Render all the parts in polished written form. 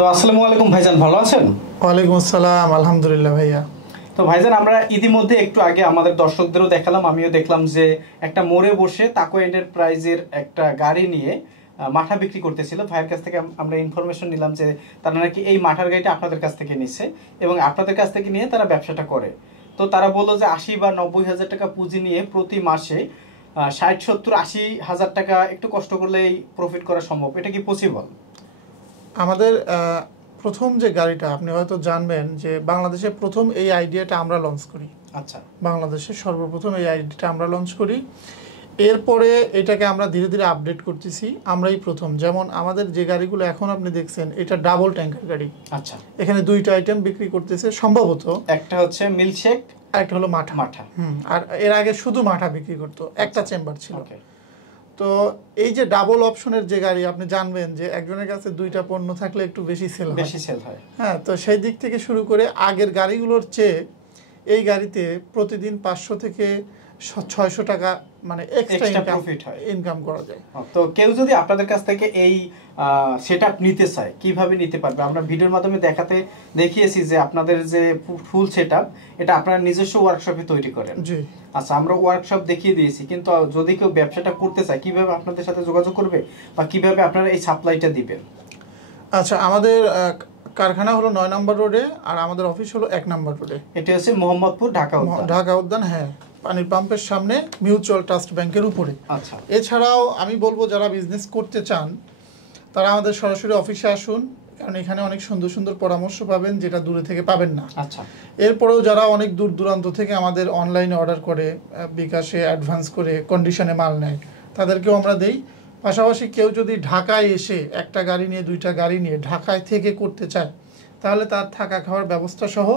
তো আসসালামু আলাইকুম ভাইজান, ভালো আছেন? ওয়ালাইকুম আসসালাম, আলহামদুলিল্লাহ ভাইয়া। তো ভাইজান, আমরা ইতিমধ্যে একটু আগে আমাদের দর্শকদেরও দেখালাম, আমিও দেখলাম যে একটা মোড়ে বসে তাকো এন্টারপ্রাইজের একটা গাড়ি নিয়ে মাঠা বিক্রি করতেছিল। ভাইয়ের কাছ থেকে আমরা ইনফরমেশন নিলাম যে তারা নাকি এই মাঠার গাড়িটা আপনাদের কাছ থেকে নিচ্ছে এবং আপনাদের কাছ থেকে নিয়ে তারা ব্যবসাটা করে। তো তারা বললো যে 80 বা 90 হাজার টাকা পুঁজি নিয়ে প্রতি মাসে 60, 70, 80 হাজার টাকা একটু কষ্ট করলেই প্রফিট করা সম্ভব। এটা কি পসিবল? আমাদের প্রথম যে গাড়িটা আপনি হয়তো জানবেন যে বাংলাদেশে প্রথম এই আইডিয়াটা আমরা লঞ্চ করি। আচ্ছা, বাংলাদেশে সর্বপ্রথম এই আইডিয়াটা আমরা লঞ্চ করি, এরপরে এটাকে আমরা ধীরে ধীরে আপডেট করতেছি। আমরাই প্রথম। যেমন আমাদের যে গাড়িগুলো এখন আপনি দেখছেন, এটা ডাবল ট্যাঙ্কার গাড়ি। আচ্ছা, এখানে দুইটা আইটেম বিক্রি করতেছে সম্ভবত, একটা হচ্ছে মিল্কশেক, একটা হলো মাঠা। মাঠা আর এর আগে শুধু মাঠা বিক্রি করতো, একটা চেম্বার ছিল। তো এই যে ডাবল অপশনের যে গাড়ি, আপনি জানবেন যে একজনের কাছে দুইটা পণ্য থাকলে একটু বেশি সেল হয়। হ্যাঁ, তো সেই দিক থেকে শুরু করে আগের গাড়িগুলোর চেয়ে এই গাড়িতে প্রতিদিন 500 থেকে 600 টাকা মানে এক্সট্রা ইনকাম করা যায়। তো কেউ যদি আপনাদের কাছ থেকে এই সেটআপ নিতে চায়, কিভাবে নিতে পারবে? আমরা ভিডিওর মাধ্যমে দেখিয়েছি যে আপনাদের যে ফুল সেটআপ, এটা আপনারা নিজস্ব ওয়ার্কশপে তৈরি করেন। জি, আচ্ছা, আমরা ওয়ার্কশপ দেখিয়ে দিয়েছি, কিন্তু যদি কেউ ব্যবসাটা করতে চায়, কিভাবে আপনাদের সাথে যোগাযোগ করবে বা কিভাবে আপনারা এই সাপ্লাইটা দিবেন? আচ্ছা, আমাদের কারখানা হলো 9 নম্বর রোডে, আর আমাদের অফিস হলো 1 নম্বর রোডে। এটা হচ্ছে মোহাম্মদপুর, ঢাকা উদ্যান। হ্যাঁ, পানির পাম্পের সামনে, মিউচুয়াল ট্রাস্ট ব্যাংকের উপরে। আচ্ছা, এছাড়াও আমি বলবো যারা বিজনেস করতে চান তারা আমাদের সরাসরি অফিসে আসুন, কারণ এখানে অনেক সুন্দর সুন্দর পরামর্শ পাবেন, যেটা দূরে থেকে পাবেন না। আচ্ছা, এরপরেও যারা অনেক দূর দূরান্ত থেকে আমাদের অনলাইনে অর্ডার করে, বিকাশে অ্যাডভান্স করে কন্ডিশনে মাল নেয়, তাদেরকেও আমরা দেই। পাশাপাশি কেউ যদি ঢাকায় এসে একটা গাড়ি নিয়ে, দুইটা গাড়ি নিয়ে ঢাকায় থেকে করতে চায়, তাহলে তার থাকা খাওয়ার ব্যবস্থা সহ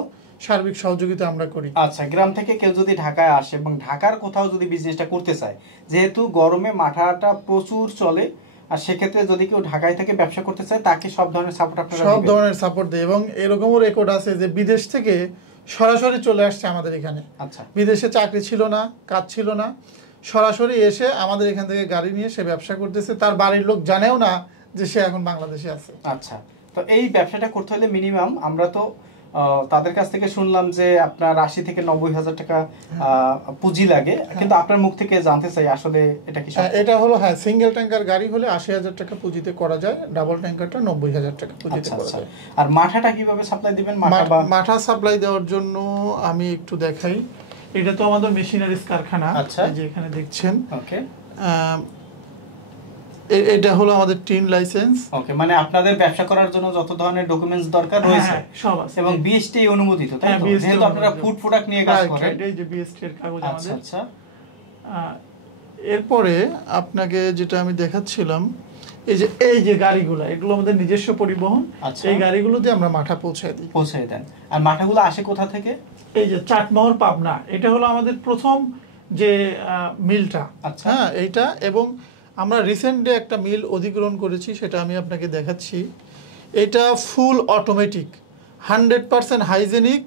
সার্বিক সহযোগিতা আমরা করি। আচ্ছা, গ্রাম থেকে কেউ যদি ঢাকায় আসে এবং ঢাকার কোথাও যদি বিজনেসটা করতে চায়, যেহেতু গরমে মাঠাটা প্রচুর চলে, আর সেক্ষেত্রে যদি কেউ ঢাকায় থেকে ব্যবসা করতে চায়, তাকে সব ধরনের সাপোর্ট আপনারা দিবেন? সব ধরনের সাপোর্ট দেয়, এবং এরকমও রেকর্ড আছে যে বিদেশ থেকে সরাসরি চলে আসছে আমাদের এখানে। আচ্ছা, বিদেশে চাকরি ছিল না, কাজ ছিল না, সরাসরি এসে আমাদের এখান থেকে গাড়ি নিয়ে সে ব্যবসা করতেছে। তার বাড়ির লোক জানেও না যে সে এখন বাংলাদেশে আছে। আচ্ছা, তো এই ব্যবসাটা করতে হলে মিনিমাম, আমরা তো তাদের কাছ থেকে শুনলাম যে আপনার 80 থেকে 90 হাজার টাকা পুঁজি লাগে, কিন্তু আপনার মুখ থেকে জানতে চাই আসলে এটা কি? এটা হলো, হ্যাঁ, সিঙ্গেল ট্যাঙ্কার গাড়ি হলে 80,000 টাকা পুঁজিতে করা যায়, ডাবল ট্যাঙ্কারটা 90,000 টাকা পুঁজিতে করা যায়। আর মাঠাটা কিভাবে সাপ্লাই দিবেন? মাঠা সাপ্লাই দেওয়ার জন্য আমি একটু দেখাই। এটা তো আমাদের মেশিনারিজ কারখানা, যে এখানে দেখছেন। ওকে, এটা হলো আমাদের টিন লাইসেন্স। ওকে, মানে আপনাদের ব্যবসা করার জন্য যত ধরনের ডকুমেন্টস দরকার রয়েছে সব আছে, এবং বিএসটি অনুমোদিত, তাই তো? যেহেতু আপনারা ফুড প্রোডাক্ট নিয়ে কাজ করেন, এই যে বিএসটি এর কাগজ আমাদের। আচ্ছা, এরপরে আপনাকে যেটা আমি দেখাচ্ছিলাম, এই যে গাড়িগুলো, এগুলো আমাদের নিজস্ব পরিবহন। এই গাড়িগুলো দিয়ে আমরা মাঠা পৌঁছায় দেন। আর মাঠাগুলো আসে কোথা থেকে? এই যে চাটমোহর, পাবনা। এটা হলো আমাদের প্রথম যে মিলটা। হ্যাঁ, এইটা। এবং আমরা রিসেন্টলি একটা মিল অধিগ্রহণ করেছি, সেটা আমি আপনাকে দেখাচ্ছি। এটা ফুল অটোমেটিক, 100% হাইজেনিক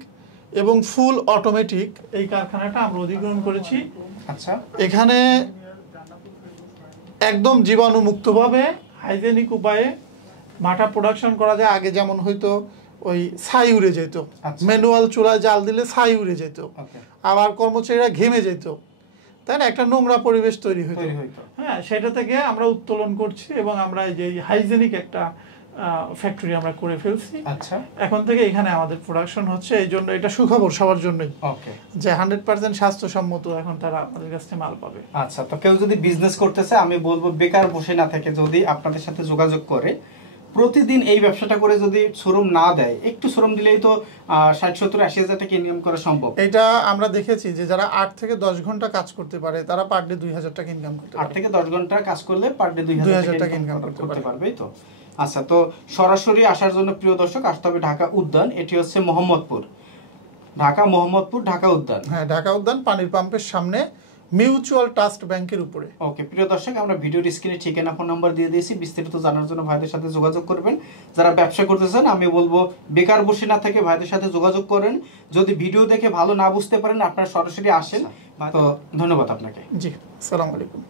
এবং ফুল অটোমেটিক। এই কারখানাটা আমরা অধিগ্রহণ করেছি। আচ্ছা, এখানে একদম জীবাণুমুক্তভাবে হাইজেনিক উপায়ে মাঠা প্রোডাকশন করা যায়। আগে যেমন হয়তো ওই ছাই উড়ে যেত, ম্যানুয়াল চুলায় জাল দিলে ছাই উড়ে যেত, আবার কর্মচারীরা ঘেমে যেত, তাই না? একটা নোংরা পরিবেশ তৈরি হইতো। হ্যাঁ, সেটা থেকে আমরা উত্তোলন করছি এবং আমরা যে হাইজেনিক একটা ফ্যাক্টরি আমরা করে ফেলছি। আচ্ছা, এখন থেকে এখানে আমাদের প্রোডাকশন হচ্ছে। এই জন্য এটা সুখবর সবার জন্যই, যে 100% স্বাস্থ্যসম্মত এখন তারা আমাদের কাছে মাল পাবে। আচ্ছা, তো কেউ যদি বিজনেস করতে চায়, আমি বলবো বেকার বসে না থেকে যদি আপনাদের সাথে যোগাযোগ করে, প্রতিদিন এই ব্যবসাটা করে যদি শ্রম না দেয়, একটু শ্রম দিলেই তো 60, 70, 80 হাজার টাকা ইনকাম করা সম্ভব। এটা আমরা দেখেছি যে যারা 8 থেকে 10 ঘন্টা কাজ করতে পারে, তারা পার ডে 2000 টাকা ইনকাম করতে পারে। 8 থেকে 10 ঘন্টা কাজ করলে পার ডে 2000 টাকা ইনকাম করতে পারবে। তো আচ্ছা, তো সরাসরি আসার জন্য প্রিয় দর্শক আসতে হবে ঢাকা উদ্যান। এটি হচ্ছে মোহাম্মদপুর, ঢাকা উদ্যান। হ্যাঁ, ঢাকা উদ্যান, পানির পাম্পের সামনে, মিউচুয়াল ট্রাস্ট ব্যাংকের উপরে। ওকে, প্রিয় দর্শক, আমরা ভিডিওর স্ক্রিনে ঠিকানা, ফোন নাম্বার দিয়ে দিয়েছি। বিস্তারিত জানার জন্য ভাইদের সাথে যোগাযোগ করবেন। যারা ব্যবসা করতে চান, আমি বলবো বেকার বসে না থেকে ভাইদের সাথে যোগাযোগ করেন। যদি ভিডিও দেখে ভালো না বুঝতে পারেন, আপনারা সরাসরি আসেন। তো ধন্যবাদ আপনাকে। জি, আসসালামু আলাইকুম।